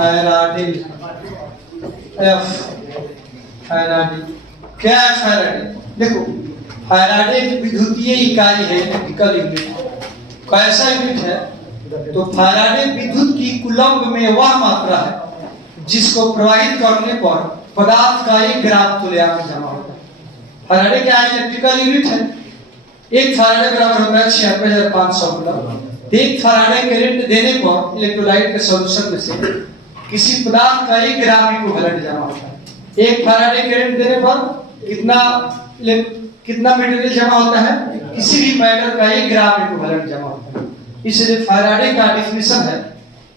Faraday F Faraday. क्या है Faraday? देखो फैराडे एक विद्युतीय इकाई है, इलेक्ट्रिकल यूनिट। कैसा यूनिट है? तो फैराडे विद्युत की कूलम्ब में वह मात्रा है जिसको प्रवाहित करने पर पदार्थ का एक ग्राम तुल्यांक जमा होता है। फैराडे क्या है? इलेक्ट्रिकल यूनिट है। एक फैराडे बराबर होता है 96,500 कूलम्ब। एक फैराडे करंट देने पर इलेक्ट्रोलाइट के सॉल्यूशन में से किसी पदार्थ का 1 ग्राम इक्विवेलेंट जमा होता है। एक फैराडे करंट देने पर कितना मटेरियल जमा होता है? किसी भी मैटर का 1 ग्राम इक्विवेलेंट जमा होता है। इसलिए फैराडे का डेफिनेशन है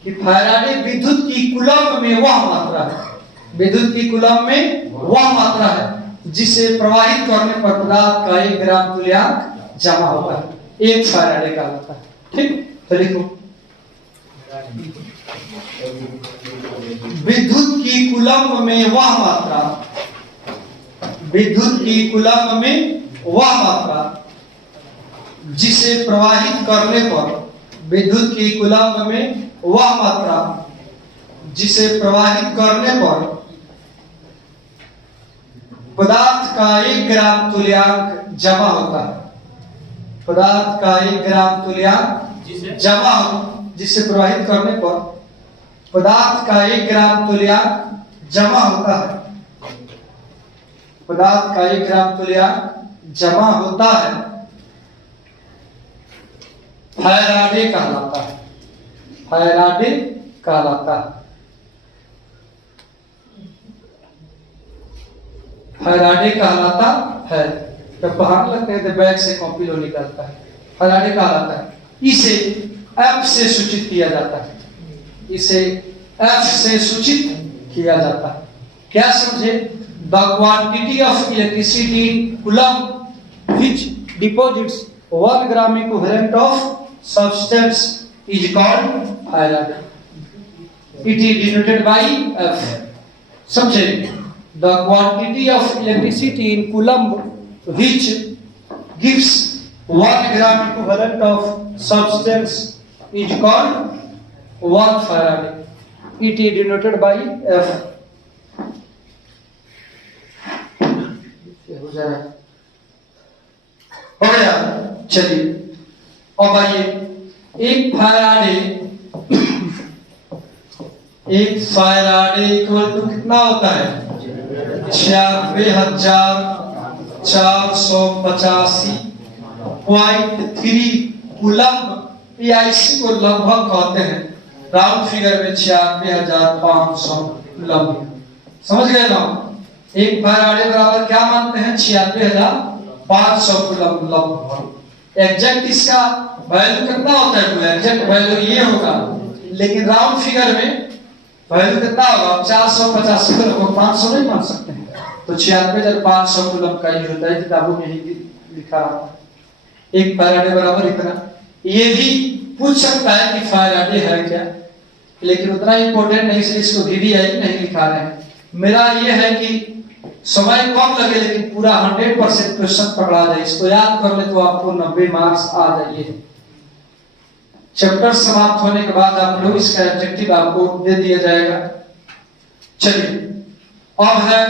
कि फैराडे विद्युत की कूलम्ब में वह मात्रा है, विद्युत की कूलम्ब में वह मात्रा है जिसे प्रवाहित करने पर पदार्थ का 1 ग्राम तुल्यांक जमा होता है। एक फैराडे का होता है। ठीक, तो लिखो विद्युत की कूलम्ब में वह मात्रा, विद्युत की कूलम्ब में वह मात्रा जिसे प्रवाहित करने पर, विद्युत की कूलम्ब में वह मात्रा जिसे प्रवाहित करने पर पदार्थ का 1 ग्राम तुल्यांक जमा होता है। पदार्थ का 1 ग्राम तुल्यांक जमा, जिसे प्रवाहित करने पर पदार्थ का 1 ग्राम तुल्यांक जमा होता है। पदार्थ का 1 ग्राम तुल्यांक जमा होता है, फैराडे कहलाता है। फैराडे कहलाता है। फैराडे कहलाता है। जब पढ़ाने लगते हैं तो बैग से कॉपी लो निकलता है। फैराडे कहलाता है। इसे F से सूचित किया जाता है। इसे F से सूचित किया जाता है। क्या समझे? The quantity of electricity in coulomb which deposits 1 gram equivalent of substance is called Faraday. It is denoted by F. समझे? The quantity of electricity in coulomb which gives 1 gram equivalent of substance is called 1 Faraday. It is denoted by F. हो गया? चलिए अब आइए, एक Faraday equal to कितना होता है? 96,485.3 कूलम्ब। इसी को लगभग कहते हैं राउंड फिगर में 96,500 कूलम्ब। समझ गए ना? एक फैराडे बराबर क्या मानते हैं? 96,500 कूलम्ब लगभग। एग्जैक्ट इसका वैल्यू कितना होता है? एग्जैक्ट वैल्यू ये होगा, लेकिन राउंड फिगर में वैल्यू कितना होगा? 485 को लगभग 500 नहीं मान सकते हैं, तो 96,500 कूलम्ब का यूज होता है। किताबों में ही लिखा रहा है एक फैराडे बराबर इतना। ये भी पूछ सकता है कि फैराडे है क्या, लेकिन उतना इंपॉर्टेंट नहीं, इसलिए इसको VVI नहीं लिखा रहे हैं। मेरा ये है कि समय कम लगे लेकिन पूरा 100% क्वेश्चन पकड़ा जाए। इसको याद कर ले तो आपको 90 मार्क्स आ जाइए। चैप्टर समाप्त होने के बाद आप लोग इसका ऑब्जेक्टिव आपको दे दिया जाएगा। चलिए अब है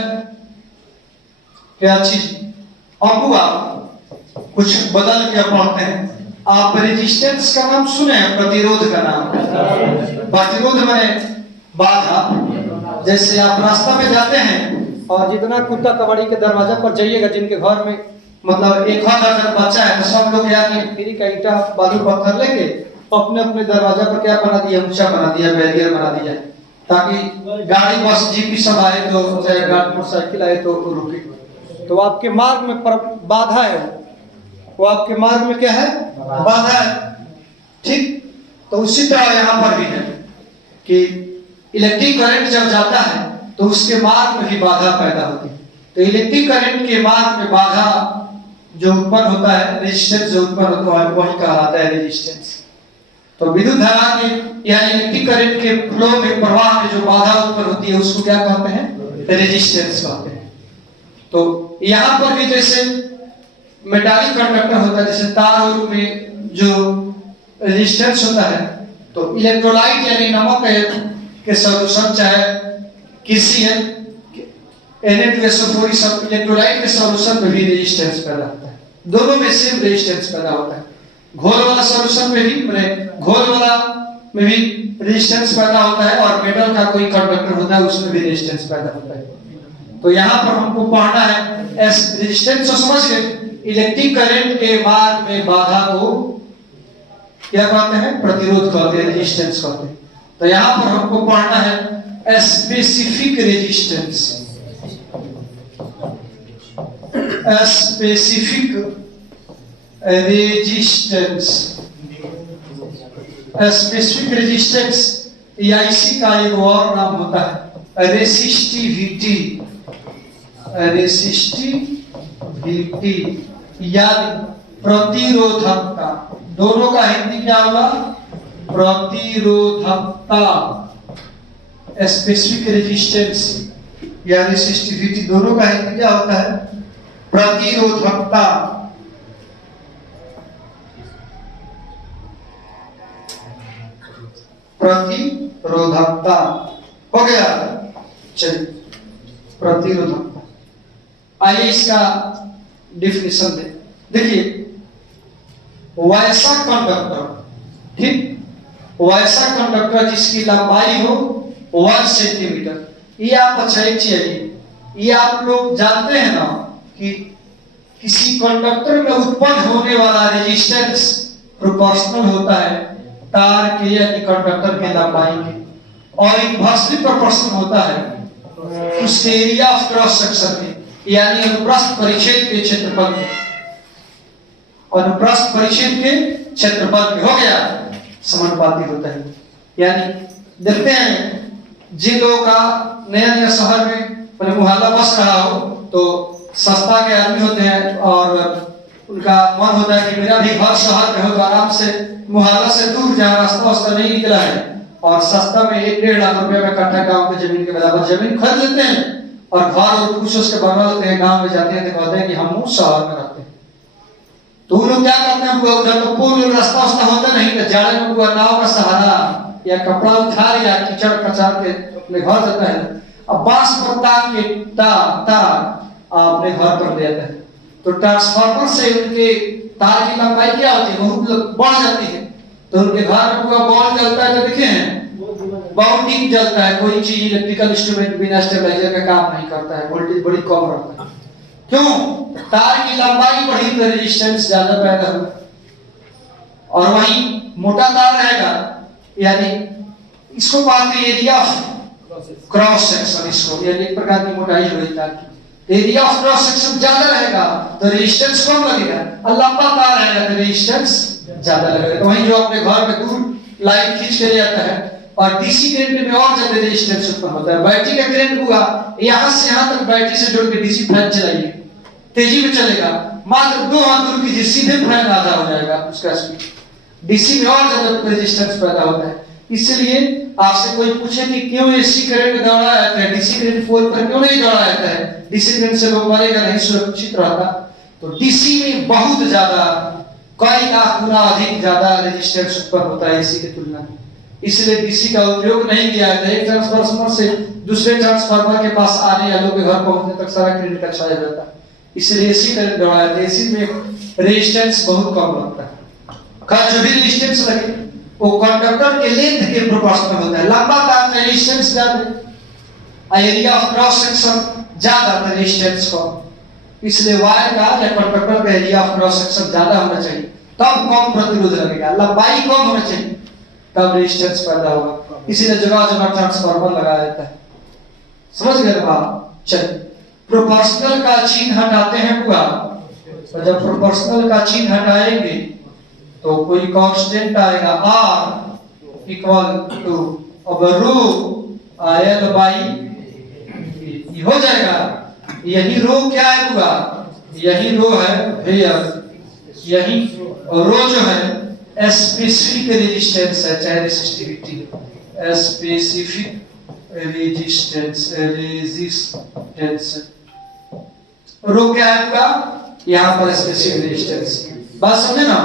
क्या चीज? अब आप कुछ बदल के पढ़ते हैं। आप रेजिस्टेंस का नाम सुने हैं? प्रतिरोध का नाम। प्रतिरोध माने बाधा। जैसे आप रास्ता में जाते हैं और जितना कुत्ता कबाड़ी के दरवाजा पर जाइएगा, जिनके घर में मतलब 1,000 बच्चा है, तो सब लोग यानी फ्री का ईंटा बालू पत्थर लेके अपने अपने दरवाजा पर क्या बना दिया? ऊंचा बना दिया, बैरियर बना दिया, ताकि गाड़ी बस जीप सब आए तो, चाहे मोटरसाइकिल आए तो रुके। तो आपके मार्ग में बाधा है, वो आपके मार्ग में क्या है? बाधा है। ठीक, तो उसी तरह यहाँ पर भी है कि इलेक्ट्रिक करंट जब जाता है तो उसके मार्ग में भी बाधा पैदा होती है। तो इलेक्ट्रिक करंट के मार्ग में बाधा जो उत्पन्न होता है, रेजिस्टेंस जो उत्पन्न होता है, वही कहलाता है रेजिस्टेंस। तो विद्युत धारा में या इलेक्ट्रिक करंट के फ्लो में, प्रवाह में जो बाधा उत्पन्न होती है उसको क्या कहते हैं? रेजिस्टेंस कहते हैं। तो यहाँ पर भी जैसे मेटालिक कंडक्टर होता है, जैसे तार और में जो रेजिस्टेंस होता है, तो इलेक्ट्रोलाइट यानी नमक है के सॉल्यूशन चाहे किसी Na2SO4 इलेक्ट्रोलाइट के सॉल्यूशन में भी रेजिस्टेंस पैदा होता है। दोनों में सेम रेजिस्टेंस पैदा होता है। घोल वाला सॉल्यूशन में भी घोल वाला में भी रेजिस्टेंस पैदा होता है और मेटल का कोई कंडक्टर होता है उसमें भी रेजिस्टेंस पैदा होता है। तो यहाँ पर हमको पढ़ना है रेजिस्टेंस को समझ गए। इलेक्ट्रिक करंट के मार्ग में बाधा को क्या कहते हैं? प्रतिरोध कहते हैं, रेजिस्टेंस कहते हैं। तो यहाँ पर हमको पढ़ना है specific resistance. Specific resistance, specific resistance या इसी का एक और नाम होता है रेसिस्टिविटी। रेसिस्टिविटी यानी प्रतिरोधकता। दोनों का हिंदी क्या होगा? प्रतिरोधकता। स्पेसिफिक रेजिस्टेंस या रेसिस्टिविटी दोनों का हिंदी क्या होता है? प्रतिरोधकता। प्रतिरोधकता हो गया। चलिए प्रतिरोधकता, आइए इसका डिफिनेशन दे। देखिए वैसा कंडक्टर, ठीक, वैसा कंडक्टर जिसकी लंबाई हो 1 सेंटीमीटर। ये आप अच्छा एक चीज, ये आप लोग जानते हैं ना कि किसी कंडक्टर में उत्पन्न होने वाला रेजिस्टेंस प्रोपोर्शनल होता है तार के यानी कंडक्टर के लंबाई के, और इनवर्सली प्रोपोर्शनल होता है उस एरिया ऑफ क्रॉस सेक्शन के यानी अनुप्रस्थ परिच्छेद के क्षेत्रफल के। अनुप्रस्थ परिच्छेद के क्षेत्रफल में हो गया, समानुपाती होता है। यानी देखते हैं जिन लोगों का नया नया शहर में मुहल्ला बस रहा हो तो सस्ता के आदमी होते हैं और उनका मन होता है कि मेरा भी घर शहर में हो तो आराम से मुहल्ला से दूर जहाँ रास्ता उसका नहीं निकला है और सस्ता में 1-1.5 लाख रुपए में कट्ठा गांव की जमीन के बराबर जमीन खरीद लेते हैं और घर और कुछ उसके बनवा लेते हैं। गांव में जाते हैं तो कहते हैं कि हम शहर में रहते हैं। तो वो लोग क्या करते हैं, उधर तो पुल रास्ता उसका होता नहीं, तो जाड़े में वो नाव का सहारा या कपड़ा उठा या कीचड़ कचाड़ के अपने घर जाता है। अब बांस पर टांग के तार अपने घर पर ले आता है। तो ट्रांसफार्मर से उनके तार की लंबाई क्या होती है, बहुत बढ़ जाती है। तो उनके घर में पूरा बॉल जलता है, तो देखे हैं बहुत डीप जलता है। कोई चीज इलेक्ट्रिकल इंस्ट्रूमेंट बिना स्टेबलाइजर का काम नहीं करता है, वोल्टेज बड़ी कम रहता है। क्यों? तार की लंबाई बढ़ी तो रेजिस्टेंस ज्यादा पैदा होगा। और वहीं मोटा तार रहेगा यानी इसको कहते हैं एरिया ऑफ क्रॉस सेक्शन, इसको यानी एक प्रकार की मोटाई हुई तार की। एरिया ऑफ क्रॉस सेक्शन ज्यादा रहेगा तो रेजिस्टेंस कम लगेगा, और लंबा तार रहेगा तो रेजिस्टेंस ज्यादा लगेगा। तो वहीं जो अपने घर में दूर लाइन खींच के ले जाता है और डीसी करंट में और ज्यादा रेजिस्टेंस उत्पन्न होता है। बैटरी का करंट हुआ यहां से यहां तक बैटरी से जोड़ के डीसी फैन चलाइए, तेजी में चलेगा, मात्र 2 हाथ दूर कीजिए सीधे फैन आधा हो जाएगा उसका स्पीड। डीसी में और ज्यादा रेजिस्टेंस पैदा होता है। इसलिए आपसे कोई पूछे कि क्यों एसी करंट दौड़ाया जाता है, डीसी करंट 4 पर क्यों नहीं दौड़ाया जाता है, डीसी करंट से लोग मरेगा नहीं, सुरक्षित रहता। तो डीसी में बहुत ज्यादा कई लाख गुना अधिक ज्यादा रेजिस्टेंस उत्पन्न होता है एसी की तुलना में। इसलिए डीसी का उपयोग नहीं किया जाता है। एक ट्रांसफार्मर से दूसरे ट्रांसफार्मर के पास आने या लोग के घर पहुंचने तक सारा करंट कचाया जाता है। इसलिए एसी करंट दौड़ाया जाता है। एसी में रेजिस्टेंस बहुत कम लगता है। का जो भी रेजिस्टेंस लगे वो कंडक्टर के लेंथ के प्रोपोर्शनल होता है। लंबा तार में रेजिस्टेंस ज्यादा, एरिया ऑफ क्रॉस सेक्शन ज्यादा, रेजिस्टेंस कम। इसलिए वायर का या कंडक्टर का एरिया ऑफ क्रॉस सेक्शन ज्यादा होना चाहिए, तब कम प्रतिरोध लगेगा। लंबाई कम होना चाहिए तब रेजिस्टेंस पैदा होगा। इसीलिए जगह जगह ट्रांसफार्मर लगाया जाता है। समझ गए आप? चलिए प्रोपोर्शनल का चिन्ह हटाते हैं पूरा। तो जब प्रोपोर्शनल का चिन्ह हटाएंगे तो कोई कांस्टेंट आएगा R इक्वल टू अब रो L बाई हो जाएगा। यही रो क्या है पूरा, यही रो है हेयर, यही रो जो है स्पेसिफिक रेजिस्टेंस है, चाहे रेसिस्टिविटी, स्पेसिफिक रेजिस्टेंस रो क्या है पूरा, यहाँ पर स्पेसिफिक रेजिस्टेंस। बात समझे ना?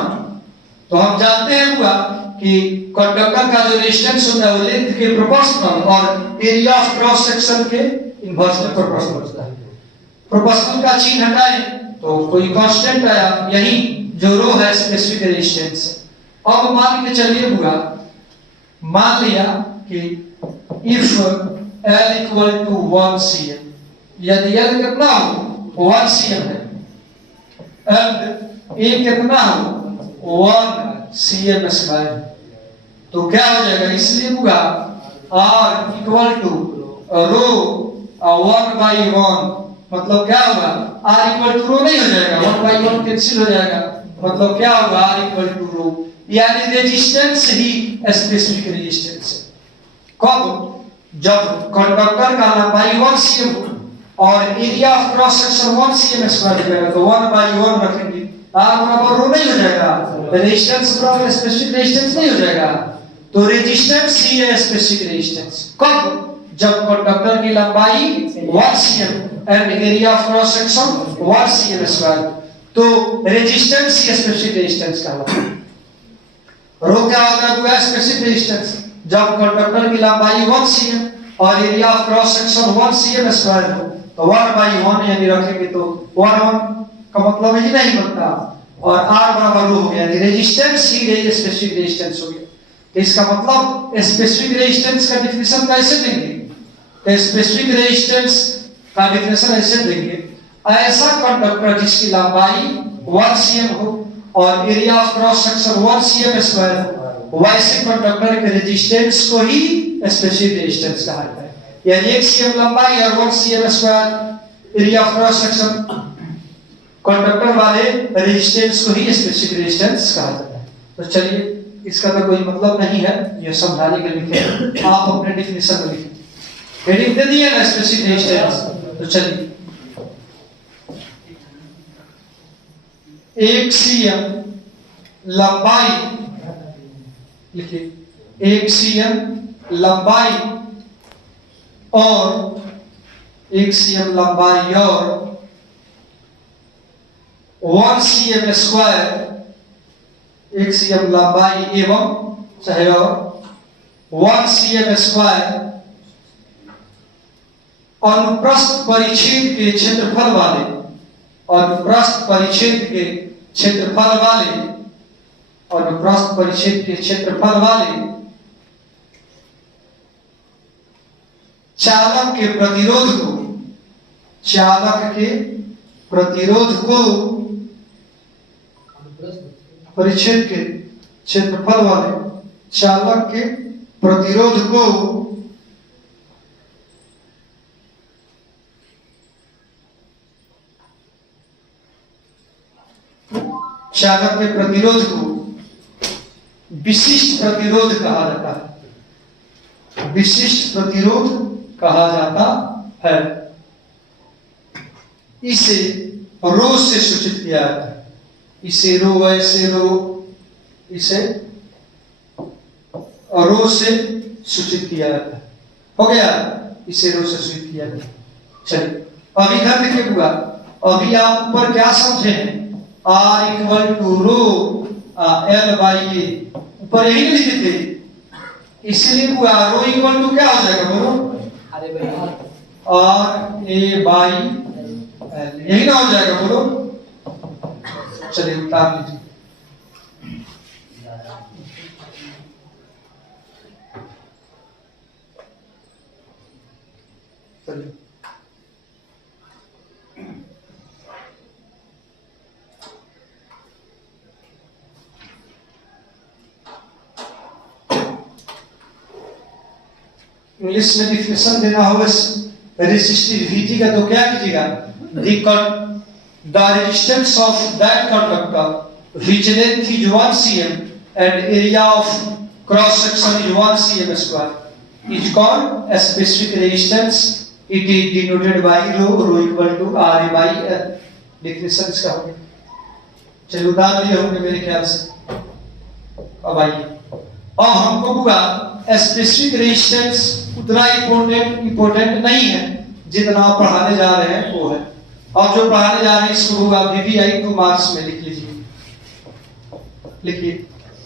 तो हम जानते हैं पूरा कि कंडक्टर का जो रेजिस्टेंस होता है वो लेंथ के प्रोपोर्शनल और एरिया ऑफ क्रॉस सेक्शन के इनवर्सली प्रोपोर्शनल होता है। प्रोपोर्शनल का चिन्ह हटाए तो कोई कांस्टेंट आया, यही जो रो है स्पेसिफिक रेजिस्टेंस। अब मान के चलिए हुआ, मान लिया कि if L equal to 1 cm, यदि L कितना हो 1 cm है एंड A कितना हो 1 cm स्क्वायर, तो क्या हो जाएगा, इसलिए होगा R इक्वल टू रो 1/1, मतलब क्या होगा R इक्वल टू रो नहीं हो जाएगा, 1/1 कैंसिल हो जाएगा, मतलब क्या होगा R इक्वल टू रो, यानी रेजिस्टेंस ही स्पेसिफिक रेजिस्टेंस है। कब, जब कंडक्टर का लंबाई 1 cm और area of cross section 1 cm square रहेगा, तो 1/1 रखेंगे, R बराबर रो नहीं हो जाएगा, रेजिस्टेंस बराबर स्पेसिफिक रेजिस्टेंस नहीं हो जाएगा, तो रेजिस्टेंस ही है स्पेसिफिक रेजिस्टेंस। कब, जब कंडक्टर की लंबाई 1 cm and area of cross section 1 cm square, तो रेजिस्टेंस ही स्पेसिफिक रेजिस्टेंस कहलाता है। रो क्या होता है, वो स्पेसिफिक रेजिस्टेंस, जब कंडक्टर की लंबाई 1 cm और area of cross section 1 cm square हो, तो 1/1 यानी रखेंगे तो 1 का मतलब ही नहीं बनता, और R बराबर रो हो गया, यानी रेजिस्टेंस ही स्पेसिफिक रेजिस्टेंस हो गया। तो इसका मतलब स्पेसिफिक रेजिस्टेंस का डेफिनेशन कैसे देंगे, तो स्पेसिफिक रेजिस्टेंस का डेफिनेशन ऐसे देंगे, ऐसा कंडक्टर जिसकी लंबाई 1 cm हो और area of cross section 1 cm square हो, वैसे कंडक्टर के रेजिस्टेंस को ही स्पेसिफिक रेजिस्टेंस कहा जाता है। यानी 1 cm लंबाई और 1 cm square area of cross section conductor वाले रेजिस्टेंस को ही स्पेसिफिक रेजिस्टेंस कहा जाता है। तो चलिए, इसका तो कोई मतलब नहीं है, ये समझाने के लिए आप अपने डेफिनेशन में लिखें, हेडिंग दे दिया ना स्पेसिफिक रेजिस्टेंस। तो चलिए, 1 cm लंबाई लिखिए, 1 cm लंबाई और 1 cm लंबाई और 1 cm स्क्वायर, 1 cm लंबाई एवं चाहे और 1 cm स्क्वायर अनुप्रस्थ परिच्छेद के क्षेत्रफल वाले, अनुप्रस्थ परिच्छेद के क्षेत्रफल वाले, अनुप्रस्थ परिच्छेद के क्षेत्रफल वाले चालक के प्रतिरोध को, चालक के प्रतिरोध को परिच्छेद के क्षेत्रफल वाले चालक के प्रतिरोध को चालक के प्रतिरोध को विशिष्ट प्रतिरोध कहा जाता है, विशिष्ट प्रतिरोध कहा जाता है। इसे रो से सूचित किया जाता है, इसे रो, ऐसे रो, इसे रो से सूचित किया जाता है। हो गया, इसे रो से सूचित किया जाता है। चलिए, अभी इधर देखिए हुआ, अभी आप ऊपर क्या समझे हैं, R equal to row L/A, ऊपर यही लिखे थे, इसलिए हुआ रो इक्वल टू क्या हो जाएगा बोलो, RA/L, यही ना हो जाएगा बोलो। चलिए उतार लीजिए, चलिए इंग्लिश में डिफिनेशन देना हो रेसिस्टिविटी का, तो क्या कीजिएगा, the resistance of that conductor which length is 1 cm and area of cross section is 1 cm square is called specific resistance, it is denoted by rho equal to RA/L। Definition इसका हो गया। चलिए उदाहरण लिए होंगे मेरे ख्याल से। अब आइए, अब हमको हुआ स्पेसिफिक रेजिस्टेंस उतना इंपॉर्टेंट नहीं है जितना आप पढ़ाने जा रहे हैं वो है, और जो पढ़ाने जा रहे हैं इसको होगा VVI 2 मार्क्स में लिख लीजिए। लिखिए,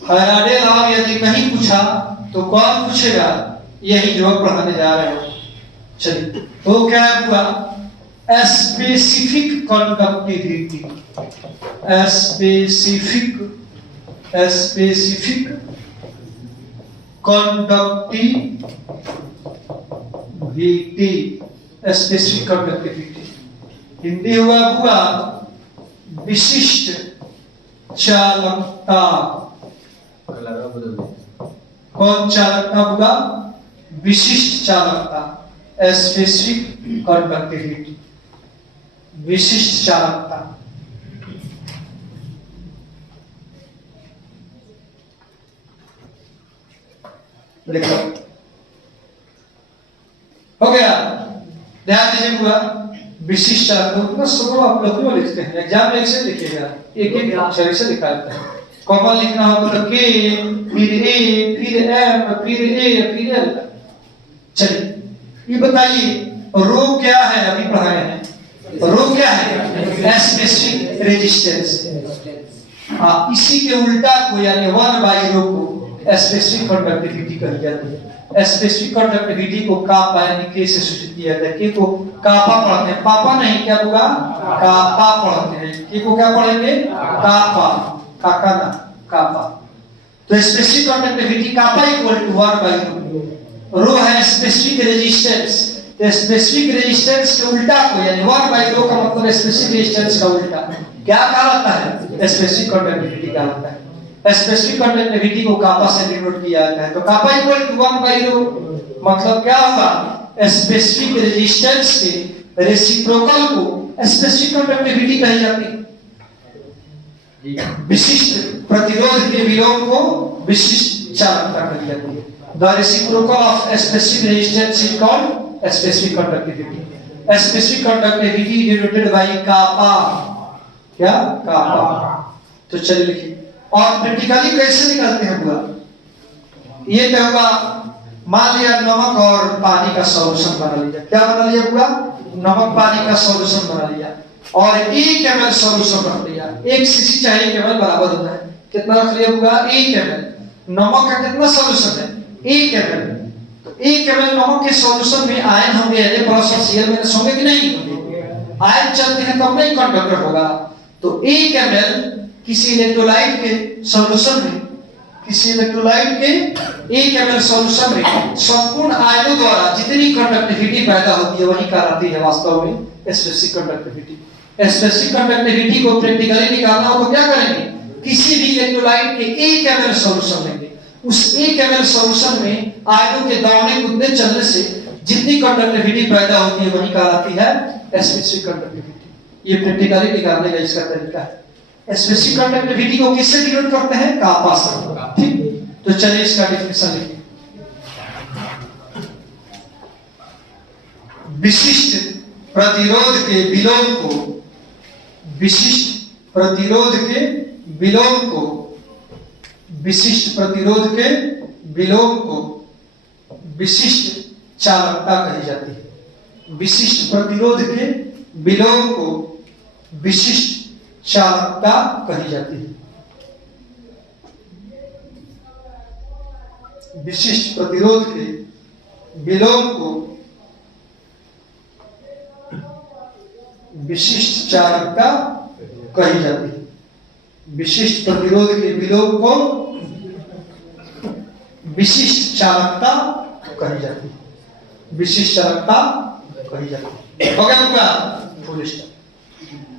फैराडे लॉ यदि नहीं पूछा तो कौन पूछेगा? यही जो पढ़ाने जा रहे हो। चलिए, तो क्या हुआ? Specific conductivity, specific conductivity, specific conductivity. Hindi हुआ विशिष्ट चालकता। कौन चालकता हुआ? विशिष्ट चालकता, स्पेसिफिक कंडक्टिविटी, विशिष्ट चालकता। लिखो, हो गया। ध्यान दीजिए, हुआ विशिष्ट चालकता। सब आप लोग क्यों लिखते हैं? एग्जाम में ऐसे लिखिएगा, एक एक अक्षर से लिखाते हैं। कॉमन लिखना होगा तो के, फिर ए, फिर एम, फिर ए, फिर एल। चलिए, ये बताइए रो क्या है? अभी पढ़ाए हैं। रो क्या है? Specific resistance. इसी के उल्टा को यानी 1/रो को स्पेसिफिक कंडक्टिविटी कही जाती है। स्पेसिफिक कंडक्टिविटी को कापा यानी के से सूचित किया जाता है। के को कापा पढ़ते हैं, पापा नहीं, क्या होगा? कापा पढ़ते हैं। के को क्या पढ़ेंगे? कापा, काका ना, कापा। तो specific conductivity kappa equal to 1/रो। रो है स्पेसिफिक रेजिस्टेंस। तो स्पेसिफिक रेजिस्टेंस के उल्टा को यानी 1/रो का मतलब स्पेसिफिक रेजिस्टेंस का उल्टा क्या कहलाता है? स्पेसिफिक कंडक्टिविटी कहलाता है। स्पेसिफिक कंडक्टिविटी को कापा से डिनोट किया जाता है। तो कापा इक्वल टू 1/रो मतलब क्या होगा? स्पेसिफिक रेजिस्टेंस के रेसिप्रोकल को स्पेसिफिक कंडक्टिविटी कही जाती है। विशिष्ट प्रतिरोध के विलोम को विशिष्ट चालकता कही जाती है। The reciprocal of specific resistance is called specific conductivity. Specific conductivity denoted by kappa. क्या? कापा। तो चलिए लिखिए। और प्रैक्टिकली कैसे निकालते हैं पूरा? ये क्या होगा? मान लिया नमक और पानी का सॉल्यूशन बना लिया। क्या बना लिया? पूरा नमक पानी का सॉल्यूशन बना लिया और 1 ml सॉल्यूशन रख लिया। 1 सीसी चाहिए, ml बराबर होता है कितना रख लिया? होगा 1 ml। नमक का कितना सॉल्यूशन है? 1 ml। तो 1 ml नमक के सॉल्यूशन में आयन होंगे, Na+ और Cl- होंगे कि नहीं होंगे? आयन चलते हैं तब नहीं कंडक्टर होगा। तो 1 ml किसी इलेक्ट्रोलाइट के सॉल्यूशन में, किसी इलेक्ट्रोलाइट के 1 ml सॉल्यूशन में संपूर्ण आयनों द्वारा जितनी कंडक्टिविटी पैदा होती है वही कहलाती है वास्तव में स्पेसिफिक कंडक्टिविटी। स्पेसिफिक कंडक्टिविटी को प्रैक्टिकली निकालना हो तो क्या करेंगे? किसी भी इलेक्ट्रोलाइट के 1 ml सॉल्यूशन लेंगे। उस 1 ml सॉल्यूशन में आयनों के दौड़ने कूदने चलने से जितनी कंडक्टिविटी पैदा होती है वही कहलाती है स्पेसिफिक कंडक्टिविटी। ये प्रैक्टिकली निकालने का इसका तरीका है। स्पेसिफिक कंडक्टिविटी को किससे डिनोट करते हैं? कापा से। ठीक, तो चलिए इसका डेफिनेशन लिखिए। विशिष्ट प्रतिरोध के विलोम को, विशिष्ट प्रतिरोध के विलोम को, विशिष्ट प्रतिरोध के विलोम को विशिष्ट चालकता कही जाती है। विशिष्ट प्रतिरोध के विलोम को विशिष्ट चालकता कही जाती है। विशिष्ट प्रतिरोध के विलोम को विशिष्ट चालकता कही जाती है। विशिष्ट प्रतिरोध के विलोम को विशिष्ट चालकता कही जाती है। विशिष्ट चालकता कही जाती है। हो गया पूरा फुल स्टॉप।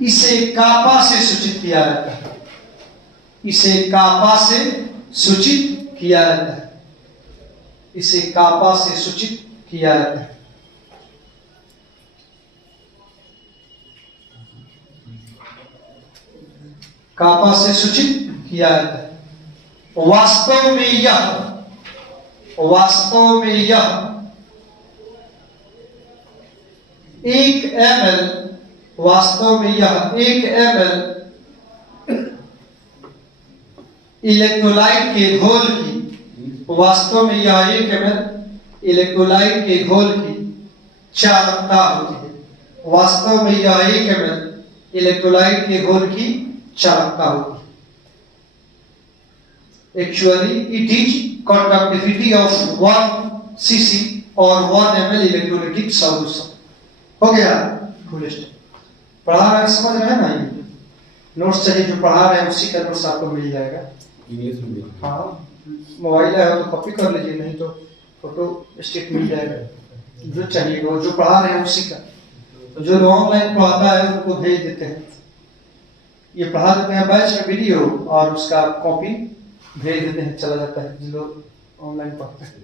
इसे कापा से सूचित किया जाता है। इसे कापा से सूचित किया जाता है। इसे कापा से सूचित किया जाता है। कापा से सूचित किया जाता है। वास्तव में यह 1 ml, वास्तव में यह 1 ml इलेक्ट्रोलाइट के घोल की, वास्तव में यह 1 ml इलेक्ट्रोलाइट के घोल की चालकता होती है। वास्तव में यह 1 ml इलेक्ट्रोलाइट के घोल की चालकता होती है। Actually, it is conductivity of 1 cc or 1 ml electrolytic solution. हो गया फुल स्टॉप। पढ़ा रहा है, समझ रहे हैं ना? ये नोट्स चाहिए, जो पढ़ा रहे हैं उसी का नोट्स आपको मिल जाएगा इंग्लिश में भी। हाँ, मोबाइल है तो कॉपी कर लीजिए, नहीं तो फोटो स्टेट मिल जाएगा। जो चाहिए वो जो पढ़ा रहे हैं उसी का, जो ऑनलाइन पढ़ाता है उनको भेज देते हैं। ये पढ़ा देते हैं बैच में वीडियो और उसका कॉपी भेज देते हैं, चला जाता है जिन लोग ऑनलाइन पढ़ते हैं।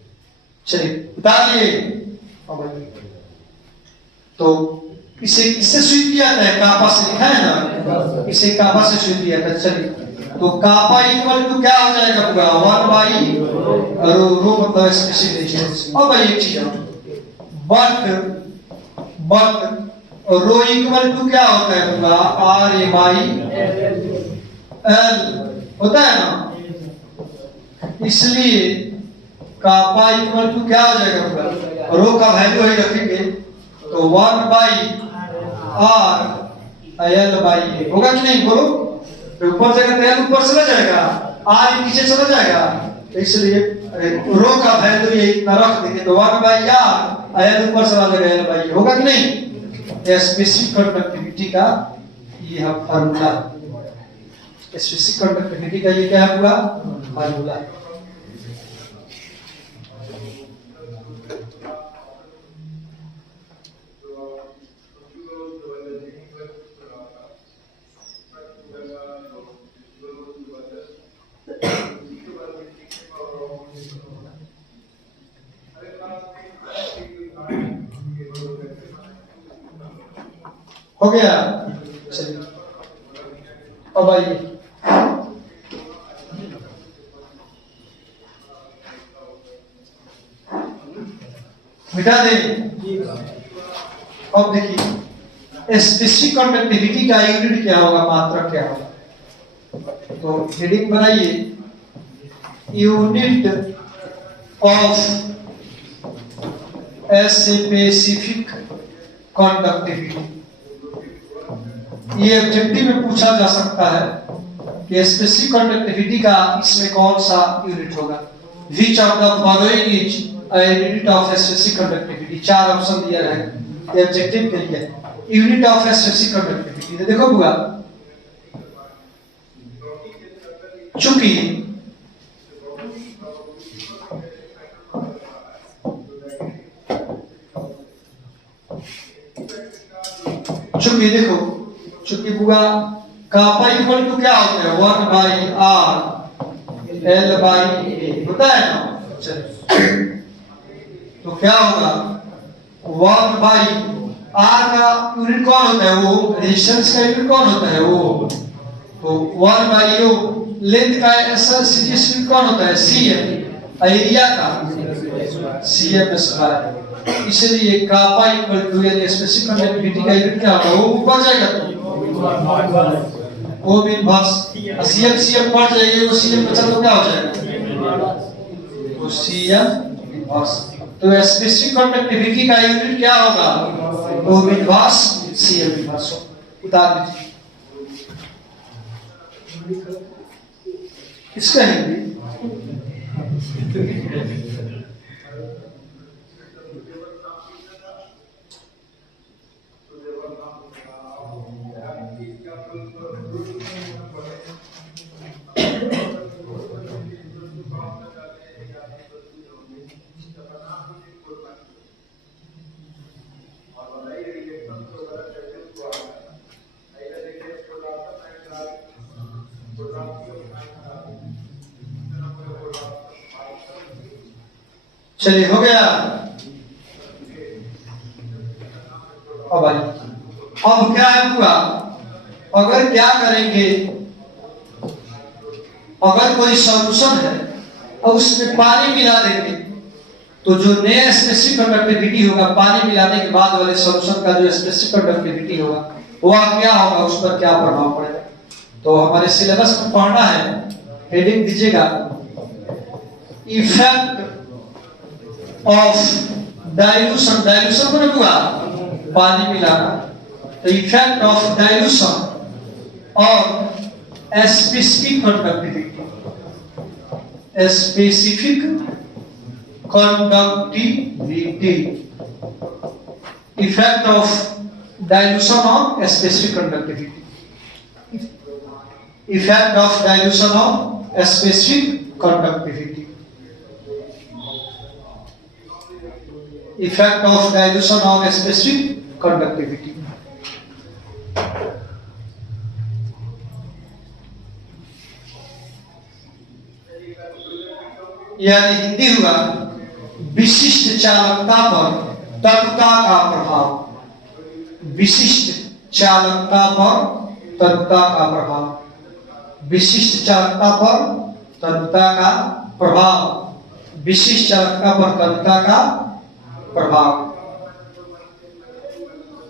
चलिए बता दिए। तो इसे किससे स्वीप किया था? कापा से लिखा है ना, इसे कापा से स्वीप किया था। चलिए तो कापा इक्वल टू क्या हो जाएगा पूरा 1 बाई रो मतलब स्पेसिफिक डिस्टेंस। अब एक चीज बट रो इक्वल टू क्या होता है पूरा आर ए बाई एल होता है ना, इसलिए कापा इक्वल टू क्या हो जाएगा पूरा, रो का वैल्यू ही रखेंगे तो 1 बाई आर एल बाई ए होगा कि नहीं? बोलो। ऊपर जाएगा तो एल ऊपर चला जाएगा, आर नीचे चला जाएगा, इसलिए रो का वैल्यू ये इतना रख देंगे तो 1 बाई आर एल ऊपर चला जाएगा, एल बाई ए होगा कि नहीं? स्पेसिफिक कंडक्टिविटी का ये है फार्मूला। स्पेसिफिक कंडक्टिविटी का ये क्या है पूरा फार्मूला। हो गया। चलिए अब आइए, मिटा दे। अब देखिए स्पेसिफिक कंडक्टिविटी का यूनिट क्या होगा, मात्रक क्या होगा। तो हेडिंग बनाइए, यूनिट ऑफ स्पेसिफिक कंडक्टिविटी। ये ऑब्जेक्टिव में पूछा जा सकता है कि स्पेसिफिक कंडक्टिविटी का इसमें कौन सा यूनिट होगा। Which of the following is a unit of specific conductivity. 4 option दिया है, ये ऑब्जेक्टिव के लिए यूनिट ऑफ स्पेसिफिक कंडक्टिविटी। देखो बुआ, चूंकि देखो चूंकि बुआ कापा इक्वल टू क्या होता है 1 बाई आर एल बाई ए होता है ना। चलिए तो क्या होगा 1 बाई आर का यूनिट कौन होता है, वो रेजिस्टेंस का यूनिट कौन होता है वो, तो 1 बाई ओ लेंथ का यूनिट कौन होता है सीएम, एरिया का सीएम स्क्वायर। इसलिए कापा इक्वल टू यानी स्पेसिफिक कंडक्टिविटी का यूनिट क्या होगा, वो ऊपर जाएगा तो वो भी बस सीएम बढ़ जाएगी, वो सीएम बचा तो क्या हो जाएगा तो सीएम बस। तो स्पेसिफिक कंडक्टिविटी का यूनिट क्या होगा, वो भी बस सीएम बस। उतार दीजिए इसका हिंदी। चलिए हो गया। अब क्या है पूरा, अगर क्या करेंगे, अगर कोई सॉल्यूशन है और उसमें पानी मिला देंगे तो जो नया स्पेसिफिक कंडक्टिविटी होगा, पानी मिलाने के बाद वाले सॉल्यूशन का जो स्पेसिफिक कंडक्टिविटी होगा वो क्या होगा, उस पर क्या प्रभाव पड़ेगा। तो हमारे सिलेबस में पढ़ना है, हेडिंग दीजिएगा इफेक्ट ऑफ डाइल्यूशन। डाइल्यूशन मैंने हुआ पानी मिलाना, तो इफेक्ट ऑफ डाइल्यूशन और specific conductivity. specific conductivity. Effect of dilution on specific conductivity. Effect of dilution on specific conductivity. Effect of dilution on specific conductivity. यानी हिंदी हुआ विशिष्ट चालकता पर तरुता का प्रभाव। विशिष्ट चालकता पर तरुता का प्रभाव। विशिष्ट चालकता पर तरुता का प्रभाव। विशिष्ट चालकता पर तरुता का प्रभाव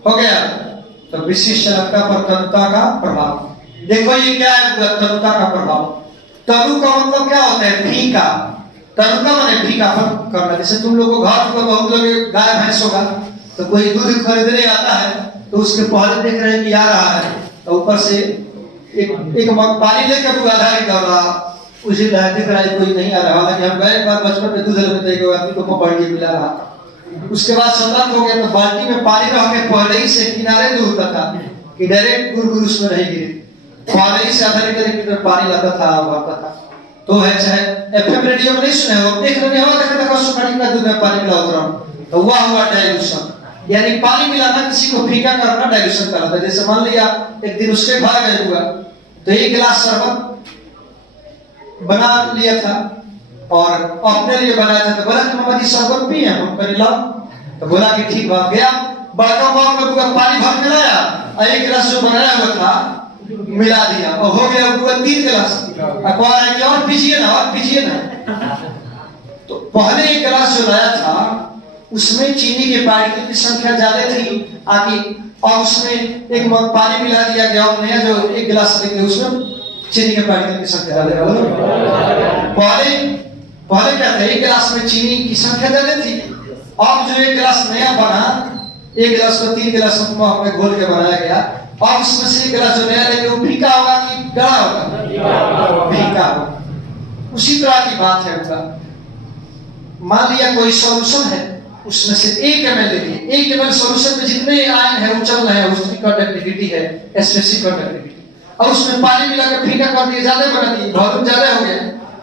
हो गया। तो विशिष्ट चालकता पर तरुता का प्रभाव। देखो ये क्या है तरुता का प्रभाव। तरु का मतलब क्या होता है? फीका। तरु का माने फीका करना। जैसे तुम लोगों को घर पर बहुत लोग गाय भैंस होगा, तो कोई दूध खरीदने आता है तो उसके पहले देख रहे हैं कि आ रहा है, तो ऊपर से एक मग पानी लेकर दुकानदारी कर रहा, उसे देख रहा है कोई नहीं आ रहा। हालांकि हम गए एक बार बचपन में दूध लेने गए, आदमी को पकड़ के मिला रहा। उसके बाद सतर्क हो गया तो बाल्टी में पानी रख के पहले ही से किनारे दूर तक था कि डायरेक्ट गुरगुर उसमें नहीं गिरे। पहले ही से आधा लीटर पानी लाता था, भरता था। तो है चाहे एफएम रेडियो में नहीं सुने हो, देख रहे हो देखा सुखाड़ी का दूध में पानी मिला उतरा, तो वह हुआ डाइल्यूशन। यानी पानी मिलाना किसी को फीका करना डाइल्यूशन कहलाता है। जैसे मान लिया एक दिन उसके घर गए हुआ तो एक गिलास शरबत बना लिया था और अपने लिए बनाया था, तो बोला कि मामा जी शरबत पिए हम कर लाओ, तो बोला कि ठीक बात। गया बड़का मग में पूरा पानी भर के लाया और एक गिलास जो बनाया हुआ था मिला दिया और हो गया पूरा 3 गिलास। अखबार है कि और पीजिए ना, और पीजिए ना। तो पहले एक गिलास जो लाया था उसमें चीनी के पार्टिकल की संख्या ज्यादा थी आगे, और उसमें एक मग पानी मिला दिया गया और नया जो एक गिलास लेके उसमें चीनी के पार्टिकल की संख्या ज्यादा। पहले क्या था, एक गिलास में चीनी की संख्या ज्यादा थी। अब जो एक गिलास नया बना, एक गिलास को 3 गिलास में घोल के बनाया गया, और उसमें से एक गिलास जो नया लेके वो फीका होगा कि गड़ा होगा? फीका होगा। उसी तरह की बात है उनका। मान लिया कोई सॉल्यूशन है, उसमें से 1 ml लेंगे, 1 ml सॉल्यूशन में जितने आयन है वो चल रहे हैं, उसकी कंडक्टिविटी है स्पेसिफिक कंडक्टिविटी, और उसमें पानी मिलाकर फीका कर दिया, ज्यादा बना दिया, वॉल्यूम ज्यादा हो गया।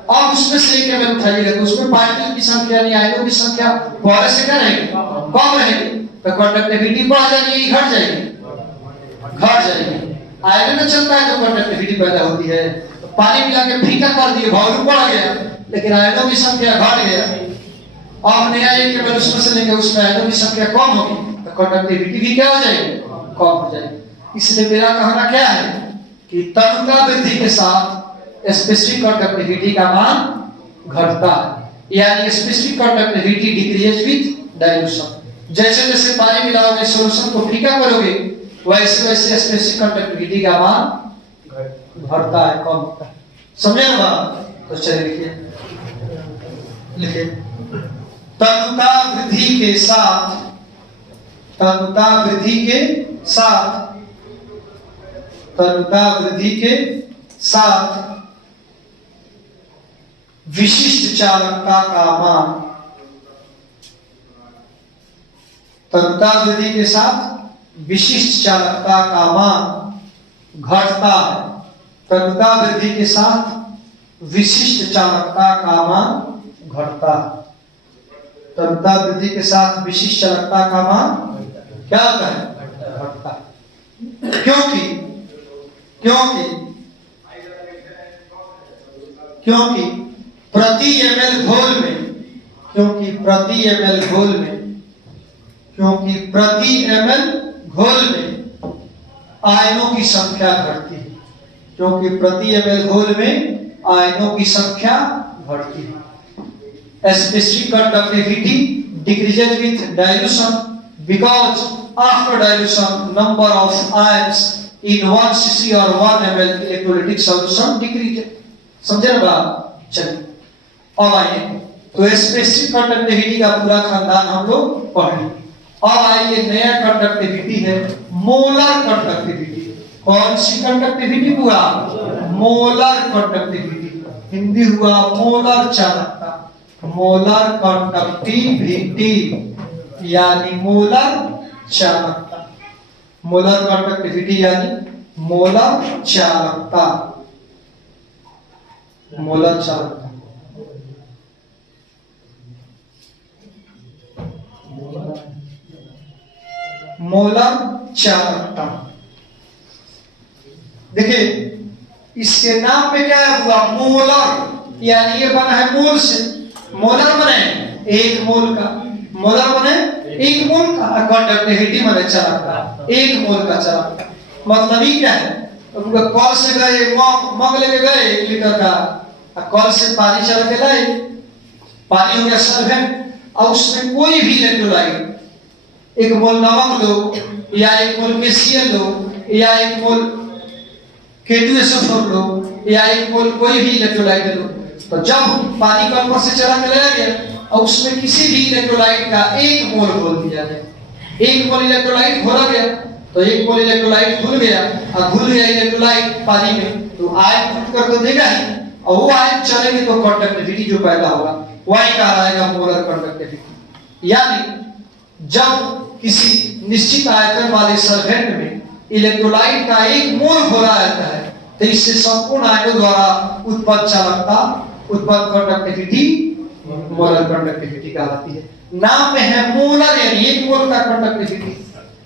और उसमें से 1 ml उठाइएगा तो उसमें पार्टिकल की संख्या नहीं, आयनों की संख्या पहले से क्या रहेगी? कम रहेगी। तो कंडक्टिविटी बढ़ जाएगी, घट जाएगी? घट जाएगी। आयरन में चलता है तो कंडक्टिविटी पैदा होती है। तो पानी मिला के फीका कर दिए, वॉल्यूम बढ़ गया, लेकिन आयनों की संख्या घट गया। अब नया एक ml उसमें से लेंगे, उसमें आयनों की संख्या कम होगी, तो कंडक्टिविटी भी क्या हो जाएगी? कम हो जाएगी। इसलिए मेरा कहना क्या है कि तरुता वृद्धि के साथ स्पेसिफिक कंडक्टिविटी का मान घटता है। यानी specific conductivity decrease with dilution. जैसे जैसे पानी मिलाओगे, सॉल्यूशन को फीका करोगे, वैसे वैसे स्पेसिफिक कंडक्टिविटी का मान घटता है, कम होता है। समझे ना बात? तो चलिए लिखिए तरुता वृद्धि के साथ, तरुता वृद्धि के साथ, तरुता वृद्धि के साथ विशिष्ट चालकता का मान, तरुता वृद्धि के साथ विशिष्ट चालकता का मान घटता है। तरुता वृद्धि के साथ विशिष्ट चालकता का मान घटता है। तरुता वृद्धि के साथ विशिष्ट चालकता का मान क्या होता है? घटता है। क्योंकि प्रति ml घोल में, क्योंकि प्रति ml घोल में आयनों की संख्या घटती है। क्योंकि प्रति ml घोल में आयनों की संख्या घटती है। Specific conductivity decreases with dilution because after dilution number of ions in 1 cc or 1 ml electrolytic solution decreases। समझे ना बात? चलिए अब आइए तो स्पेसिफिक कंडक्टिविटी का पूरा खानदान हम लोग पढ़ लें। अब आइए नया कंडक्टिविटी है मोलर कंडक्टिविटी। कौन सी कंडक्टिविटी? पूरा मोलर कंडक्टिविटी। हिंदी हुआ मोलर चालकता, मोलर कंडक्टिविटी यानी मोलर चालकता, मोलर कंडक्टिविटी यानी मोलर चालकता, मोलर चालकता। मोलर चालकता, देखिए इसके नाम में क्या हुआ, मोलर यानी ये बना है मोल से, मोलर बने एक मोल का, मोलर बने एक मोल का, कंडक्टिविटी बने चालकता, एक मोल का चालकता। मतलब ही क्या है, उनका कॉल से गए मग लेके गए 1 लीटर का, कॉल से पानी चला के लाए, पानी हो गया सॉल्वेंट, और उसमें कोई भी इलेक्ट्रोलाइट, एक मोल नमक लो या एक मोल KCl लो या एक मोल K2SO4 लो या एक मोल कोई भी इलेक्ट्रोलाइट लो, तो जब पानी का ऊपर से चला के लाया गया और उसमें किसी भी इलेक्ट्रोलाइट का एक मोल घोल दिया गया, एक मोल इलेक्ट्रोलाइट घोला गया, तो एक मोल इलेक्ट्रोलाइट घुल गया, और घुल गया इलेक्ट्रोलाइट पानी में, तो आयन फूट कर तो देगा ही, और वो आयन चलेंगे तो कंडक्टिविटी जो पैदा होगा वही कहा जाएगा मोलर कंडक्टिविटी। यानी जब किसी निश्चित आयतन वाले सॉल्वेंट में इलेक्ट्रोलाइट का एक मोल घोला जाता है, तो इससे संपूर्ण आयनों द्वारा उत्पन्न चालकता, उत्पन्न कंडक्टिविटी मोलर कंडक्टिविटी कहलाती है। नाम में है मोलर यानी एक मोल का कंडक्टिविटी,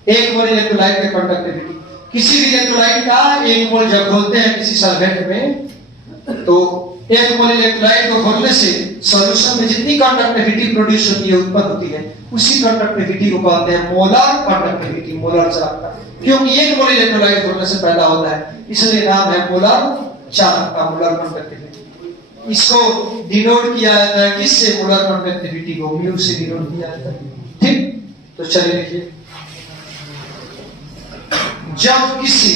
एक मोल इलेक्ट्रोलाइट का कंडक्टिविटी। किसी भी इलेक्ट्रोलाइट का एक मोल जब घोलते हैं किसी सॉल्वेंट में, तो एक मोल इलेक्ट्रोलाइट को घोलने से सॉल्यूशन में जितनी कंडक्टिविटी प्रोड्यूस होती है, उत्पन्न होती है, उसी कंडक्टिविटी को कहते हैं मोलर कंडक्टिविटी, मोलर चालकता। क्योंकि एक मोल इलेक्ट्रोलाइट घोलने से पैदा होता है, इसलिए नाम है मोलर चालकता, मोलर कंडक्टिविटी। इसको डिनोट किया जाता है किससे, मोलर कंडक्टिविटी को म्यू से डिनोट किया जाता है। ठीक, तो चलिए देखिए, जब किसी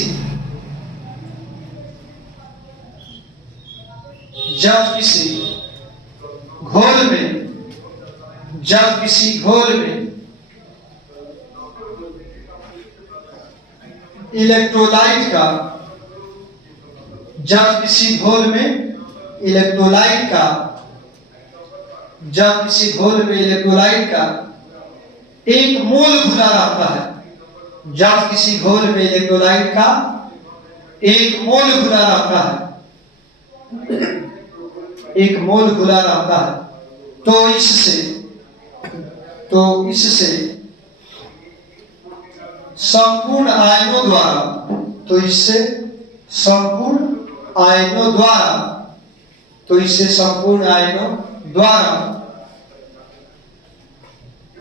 घोल में, जब किसी घोल में इलेक्ट्रोलाइट का, जब किसी घोल में इलेक्ट्रोलाइट का, जब किसी घोल में इलेक्ट्रोलाइट का एक मोल घुला रहता है, जब किसी घोल में इलेक्ट्रोलाइट का एक मोल घुला रहता है, एक मोल घुला रहता है, तो इससे संपूर्ण आयनों द्वारा, तो इससे संपूर्ण आयनों द्वारा, तो इससे संपूर्ण आयनों द्वारा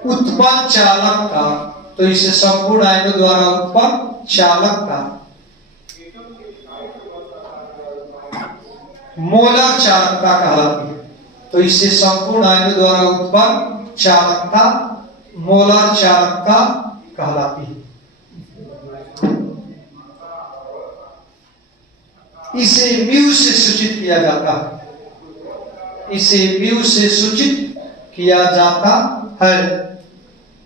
उत्पन्न चालकता, तो इससे संपूर्ण आयनों द्वारा उत्पन्न चालकता मोलर चालकता कहलाती है। तो इससे संपूर्ण आयनों द्वारा उत्पन्न चालकता मोलर चालकता कहलाती है। इसे म्यू से सूचित किया जाता है, इसे म्यू से सूचित किया जाता है,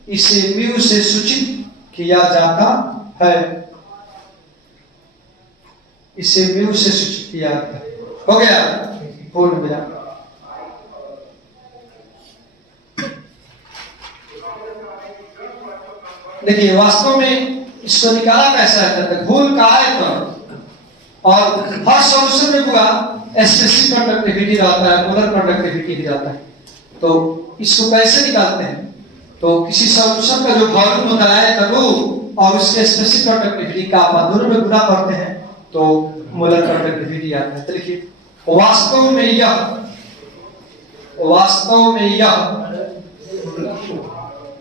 इसे म्यू से सूचित किया जाता है, इसे म्यू से सूचित किया जाता है। हो गया पूर्ण विराम। देखिए वास्तव में इसको निकाला कैसा है, घोल का आयतन और हर सॉल्यूशन में पूरा स्पेसिफिक कंडक्टिविटी रहता है, मोलर कंडक्टिविटी भी रहता है। तो इसको कैसे निकालते हैं, तो किसी सॉल्यूशन का जो वॉल्यूम होता है तनु और उसके स्पेसिफिक कंडक्टिविटी का आप दोनों में गुणा करते हैं तो मोलर कंडक्टिविटी आता है। तो देखिए वास्तव में यह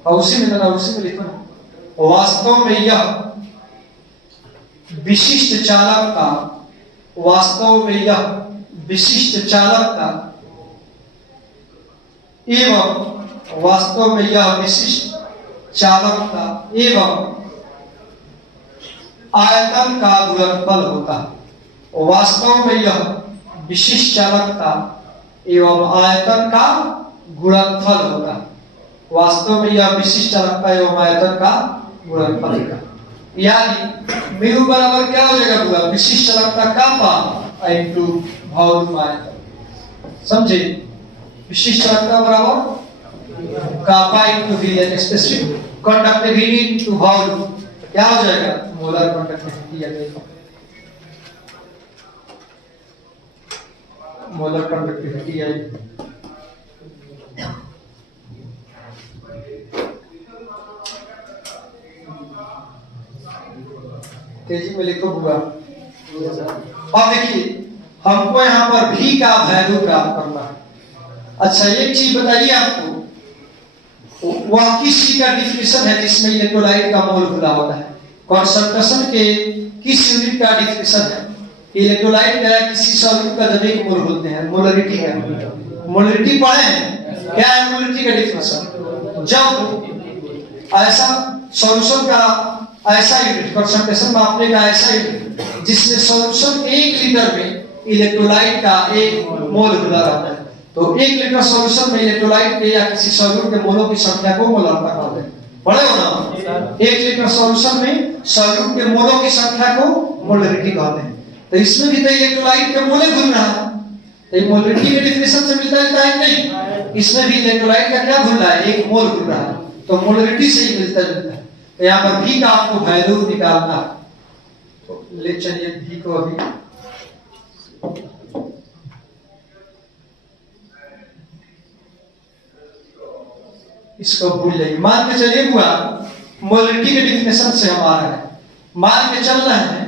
और उसी में लिखो ना, वास्तव में यह विशिष्ट चालकता, वास्तव में यह विशिष्ट चालकता एवं वास्तव में यह विशिष्ट चालकता एवं आयतन का गुणनफल होता है। वास्तव में यह विशिष्ट चालकता एवं आयतन का गुणनफल होता है। वास्तव में यह विशिष्ट चालकता एवं आयतन का गुणनफल का, यानी म्यू बराबर क्या हो जाएगा, पूरा विशिष्ट चालकता का पावर इनटू वॉल्यूम आयतन। समझे? विशिष्ट रखता बराबर कापा इनटू वी यानी स्पेसिफिक कंडक्टिविटी इनटू वॉल्यूम, क्या हो जाएगा? मोलर कंडक्टिविटी आ जाएगा। मोलर कंडक्टिविटी आएगी। तेजी में लिखो होगा। और देखिए हमको यहाँ पर भी का वैल्यू प्राप्त करना है। अच्छा एक चीज बताइए आपको, वह किस चीज का डिफिनेशन है जिसमें इलेक्ट्रोलाइट का मोल खुला होता है? कंसंट्रेशन के किस यूनिट का डिफिनेशन है? इलेक्ट्रोलाइट का किसी सॉल्यूट का जब एक मोल बोलते हैं, मोलरिटी है। मोलरिटी पढ़े हैं? क्या है मोलरिटी का डिफिनेशन? जब ऐसा सॉल्यूशन का ऐसा यूनिट, कंसंट्रेशन मापने का ऐसा यूनिट जिसमें सॉल्यूशन 1 लीटर में इलेक्ट्रोलाइट का 1 मोल खुला रहता है, तो 1 लीटर सॉल्यूशन में इलेक्ट्रोलाइट के या किसी सॉल्यूट के मोलों की संख्या को मोलरता कहते हैं। पढ़े हो ना? 1 लीटर सॉल्यूशन में सॉल्यूट के मोलों की संख्या को मोलरिटी कहते हैं। तो इसमें भी तो इलेक्ट्रोलाइट के मोले घूम रहा है, तो मोलरिटी के डिफिनेशन से मिलता है नहीं? इसमें भी इलेक्ट्रोलाइट का क्या घूम रहा है? 1 मोल घूम रहा है, तो मोलरिटी से ही मिलता है। तो यहाँ पर भी का आपको वैल्यू निकालना है, तो ले चलिए भी को अभी इसको भूल जाइए। मान के चलिए हुआ मोलरिटी के डिफिनेशन से हम आ रहे हैं। मान के चल रहे हैं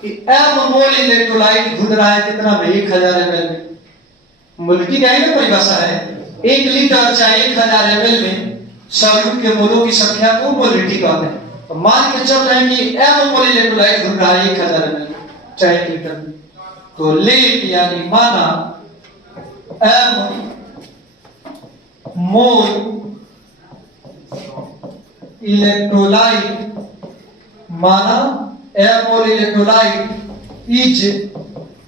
कि m मोल इलेक्ट्रोलाइट घूम रहा है कितना में? 1000 ml में। मोलरिटी का ही ना परिभाषा है, 1 लीटर चाहे 1000 ml में सॉल्यूट के मोलों की संख्या को मोलरिटी कहते हैं। तो मान के चल रहे हैं कि m मोल इलेक्ट्रोलाइट घूम रहा है 1000 ml में चाहे 1 लीटर में, तो लेट यानी माना m मोल इलेक्ट्रोलाइट, माना m mole electrolyte is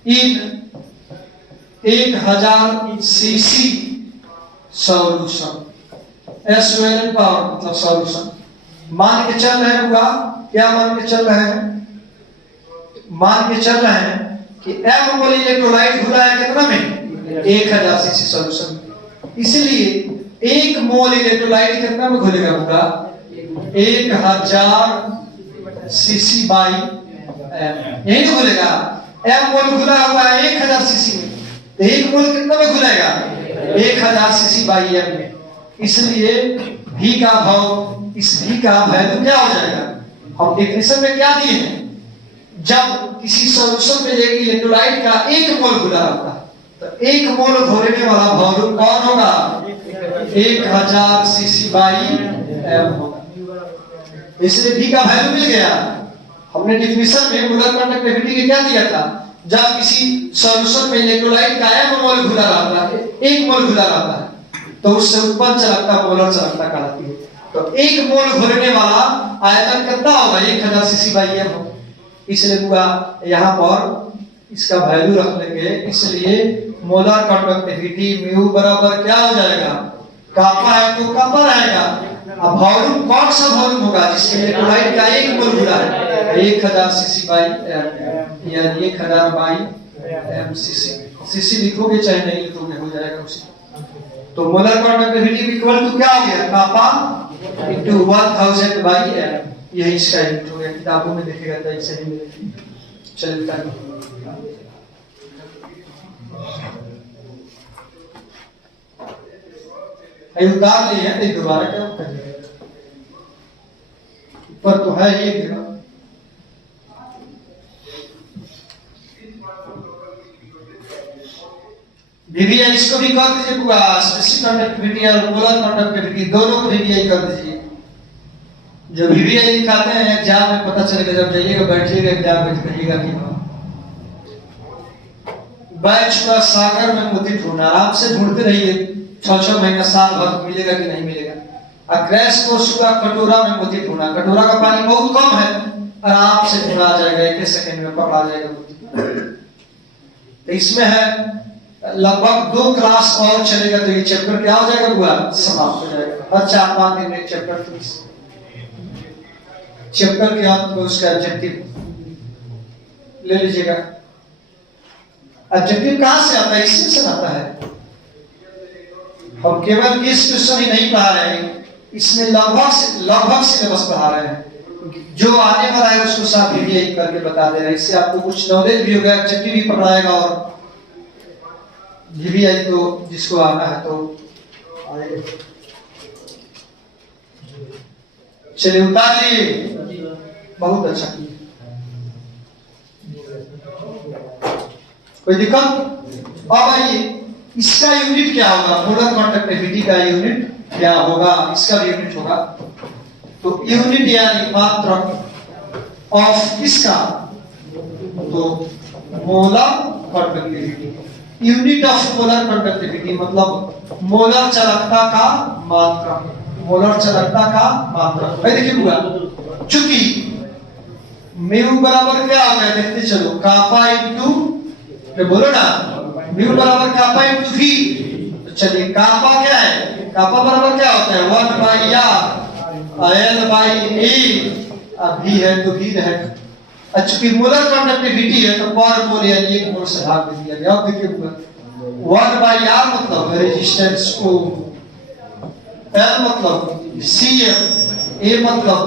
in 1000 CC solution. SOLN power मतलब सॉल्यूशन। मान के चल रहे होगा, क्या मान के चल रहे हैं? मान के चल रहे हैं कि m मोल इलेक्ट्रोलाइट घुला है कितना में? 1000 सीसी सॉल्यूशन। इसलिए 1 मोल इलेक्ट्रोलाइट कितना में घुलेगा? होगा 1000 सीसी बाई m, यही तो घुलेगा। m मोल घुला हुआ है 1000 सीसी में, तो 1 मोल कितना में घुलेगा? 1000 सीसी बाई m में। इसलिए भी का भाव, इस भी का वैल्यू क्या हो जाएगा? हम डेफिनेशन में क्या दिए हैं? जब किसी सॉल्यूशन में इलेक्ट्रोलाइट का 1 मोल घुला होता है, तो 1 मोल घोलने वाला वॉल्यूम कौन होगा? 1000 सीसी बाई m होगा। इसलिए भी का वैल्यू मिल गया। हमने डेफिनेशन में मोलर कंडक्टिविटी के क्या दिया था? जब किसी सॉल्यूशन में इलेक्ट्रोलाइट का m मोल घुला रहता है, 1 मोल घुला रहता है, तो उससे उत्पन्न चालकता मोलर चालकता कहलाती है। तो 1 मोल घोलने वाला आयतन कितना होगा? 1000 सीसी बाई m होगा। इसलिए पूरा यहाँ पर इसका वैल्यू रख लेंगे। इसलिए मोलर कंडक्टिविटी म्यू बराबर क्या हो जाएगा? कापा है तो कापा रहेगा। अब वॉल्यूम कौन सा वॉल्यूम होगा जिसमें इलेक्ट्रोलाइट का 1 मोल घुला है? 1000 सीसी बाई m, यानी 1000 बाई m सीसी। सीसी लिखोगे चाहे नहीं लिखोगे हो जाएगा उसी। तो मोलर कंडक्टिविटी इक्वल टू क्या हो गया? कापा इनटू 1000 बाई m, यही इसका यूनिट हो गया। किताबों में देखेगा तो ऐसे ही मिलेगा। चलिए उतार लिए हैं, दोबारा क्या करेंगे? ऊपर तो है ही एक जगह। VVI इसको भी कर दीजिए पूरा, स्पेसिफिक कंडक्टिविटी और मोलर कंडक्टिविटी दोनों को VVI कर दीजिए। जो VVI दिखाते हैं एग्जाम में पता चलेगा, जब जाइएगा बैठिएगा एग्जाम में कहिएगा कि बैच का सागर में मोती ढूंढना, आराम से ढूंढते रहिए। 6-6 महीना साल भर मिलेगा कि नहीं मिलेगा। और क्रैश कोर्स का कटोरा में मोती ढूंढना, कटोरा का पानी बहुत कम है, आराम से ढूंढा जाएगा, 1 सेकंड में पकड़ा जाएगा मोती। तो इसमें है लगभग 2 क्लास और चलेगा तो ये चैप्टर क्या हो जाएगा? पूरा समाप्त हो जाएगा। हर 4-5 दिन में चैप्टर फिनिश। चैप्टर के अंत में उसका ऑब्जेक्टिव ले लीजिएगा। ऑब्जेक्टिव कहां से आता है? इसमें से आता है। हम केवल केस क्वेश्चन ही नहीं पढ़ा रहे हैं, इसमें लगभग सिलेबस पढ़ा रहे हैं। जो आने वाला है उसको साथ रिवीजन करके बता दे रहे हैं। इससे आपको कुछ नॉलेज भी होगा, एब्जेक्टिव भी पढ़ाएगा और रिवीजन तो जिसको आना है तो आएगा। चलिए उतार लिए, बहुत अच्छा किया। कोई दिक्कत? अब आइए, इसका यूनिट क्या होगा? मोलर कंडक्टिविटी का यूनिट क्या होगा? इसका भी यूनिट होगा। तो यूनिट यानी मात्रक ऑफ इसका, तो molar conductivity, unit of molar conductivity मतलब मोलर चालकता का मात्रक, मोलर चालकता का मात्रक। भाई देखिए हुआ, चूंकि म्यू बराबर क्या होता है देखते चलो, कापा इनटू, बोलो ना, म्यू बराबर कापा इनटू v। तो चलिए कापा क्या है? कापा बराबर क्या होता है? 1 by r, l by e, अब v है तो v रहेगा। चूंकि मोलर कंडक्टिविटी है तो पर मोल यानी 1 मोल से भाग दे दिया गया। अब देखिए 1 बाई r मतलब रेजिस्टेंस को, l मतलब cm, a मतलब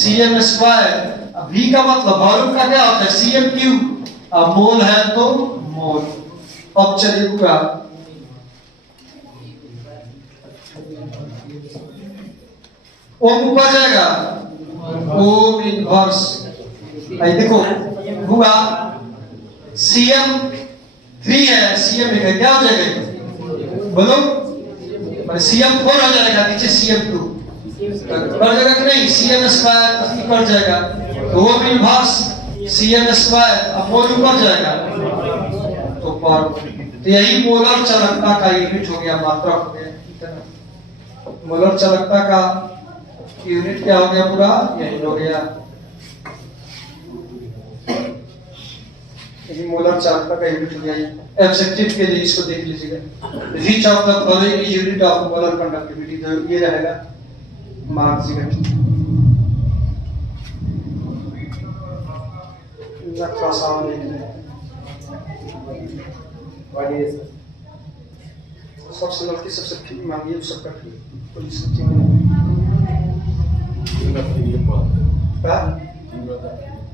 cm स्क्वायर, v का मतलब वॉल्यूम का क्या होता है? cm क्यूब, अब मोल है तो मोल। अब चलिए पूरा ओम ऊपर जाएगा, ओम इनवर्स। भाई देखो हुआ cm 3 है, cm लिखा क्या हो जाएगा? बोलो, cm 4 हो जाएगा, नीचे cm 2 कर जाएगा कि नहीं? cm स्क्वायर कर जाएगा, ओम इनवर्स cm स्क्वायर, अब मोल ऊपर जाएगा तो पर। तो यही मोलर चालकता का यूनिट हो गया, मात्रक हो गया। मोलर चालकता का यूनिट क्या हो गया? पूरा यही हो गया। यही मोलर चालकता का यूनिट हो गया। एब्जेक्टिव के लिए इसको देख लीजिएगा, reach of the following unit of molar conductivity, तो ये रहेगा मार्क जी। थोड़ा सा सबसे लड़की सबसे ठीक मांगी है, सबका ठीक पुलिस ठीक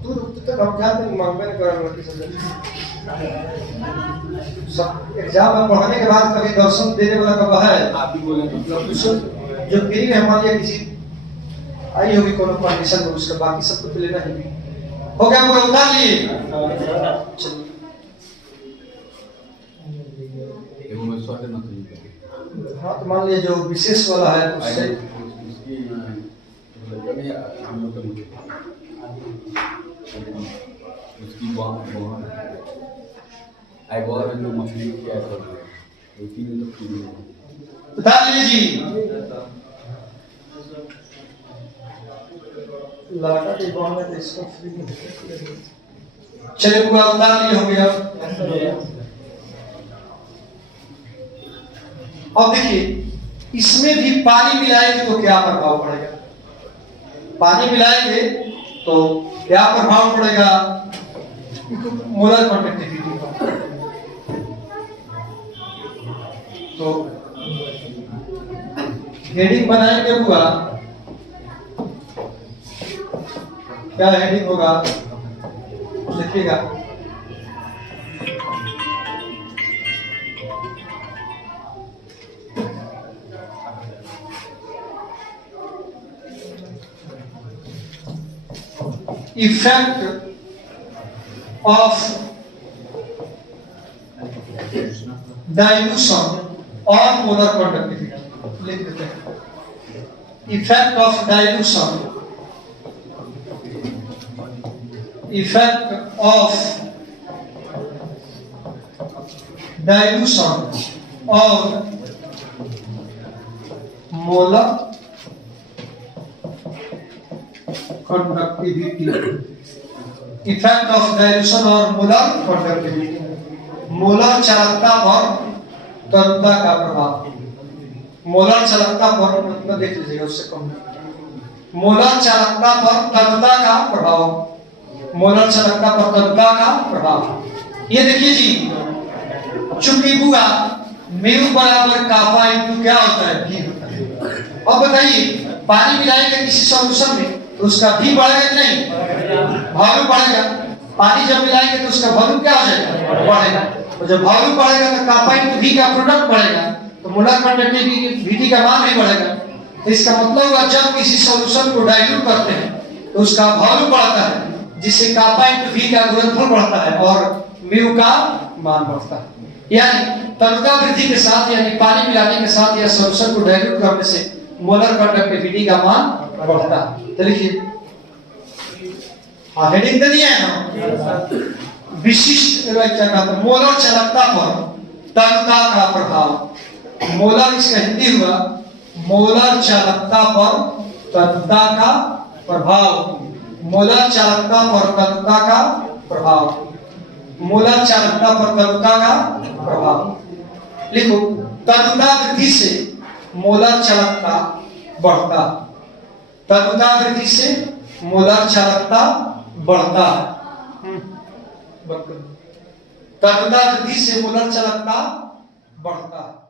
तू तक हम जानते हैं मांग में कर लड़की सब एग्जाम में पढ़ाने के बाद कभी दर्शन देने वाला कब है? आप ही बोले जो फ्री में मान लिया किसी आई होगी कोनो कंडीशन में, उसका बाकी सबको तो लेना ही हो गया। पूरा उतार लिए। हाँ तो मान लीजिए जो विशेष वाला है उससे उसकी आई बार जो मछली क्या कर रही है उसी में तो उतार लीजिए। लड़का के गांव में तो इसको फ्री में चलिए पूरा उतार लिए, हो गया। अब देखिए इसमें भी पानी मिलाएंगे तो क्या प्रभाव पड़ेगा? पानी मिलाएंगे तो क्या प्रभाव पड़ेगा? मोलर कंडक्टिविटी का। तो हेडिंग बनाएंगे हुआ, क्या हेडिंग होगा देखिएगा। इफेक्ट ऑफ डाइल्यूशन और मोलर कंडक्टिविटी लिख देते हैं। Effect of dilution, effect of dilution और molar conductivity, effect of dilution और मोलर कंडक्टिविटी, मोलर चालकता पर तरलता का प्रभाव। मोलर चालकता पर मतलब देख लीजिएगा उससे कम, मोलर चालकता पर तरलता का प्रभाव, मोलर चालकता पर तरलता का प्रभाव। ये देखिए जी, चूंकि बुआ म्यू बराबर कापा इंटू क्या होता है, भी होता है। अब बताइए पानी मिलाएंगे किसी सॉल्यूशन में तो उसका भी बढ़ेगा कि नहीं, वॉल्यूम बढ़ेगा। पानी जब मिलाएंगे तो उसका वॉल्यूम क्या हो जाएगा, बढ़ेगा। और जब वॉल्यूम बढ़ेगा तो कापा इंटू भी का प्रोडक्ट बढ़ेगा, तो मोलर कंडक्टिविटी का मान भी बढ़ेगा। तो इसका मतलब हुआ जब किसी सॉल्यूशन को डाइल्यूट करते हैं तो उसका वॉल्यूम बढ़ता है, जिससे कापा इंटू भी का गुणनफल बढ़ता है और म्यू का मान बढ़ता है। यानी तरलता वृद्धि के साथ यानी पानी मिलाने के साथ या सॉल्यूशन को डाइल्यूट करने से मोलर कंडक्टिविटी का मान बढ़ता है। तो लिखिए, हाँ हेडिंग दे दिया है ना, विशिष्ट मोलर चालकता पर तरलता का प्रभाव। मोलर इसका हिंदी हुआ मोलर चालकता पर तरलता का प्रभाव। मोलर चालकता पर तरलता का प्रभाव। मोलर चालकता पर तरलता का प्रभाव। लिखो, तरलता वृद्धि से मोलर चालकता बढ़ता। तरलता वृद्धि से मोलर चालकता बढ़ता है। तरलता वृद्धि से मोलर चालकता बढ़ता है।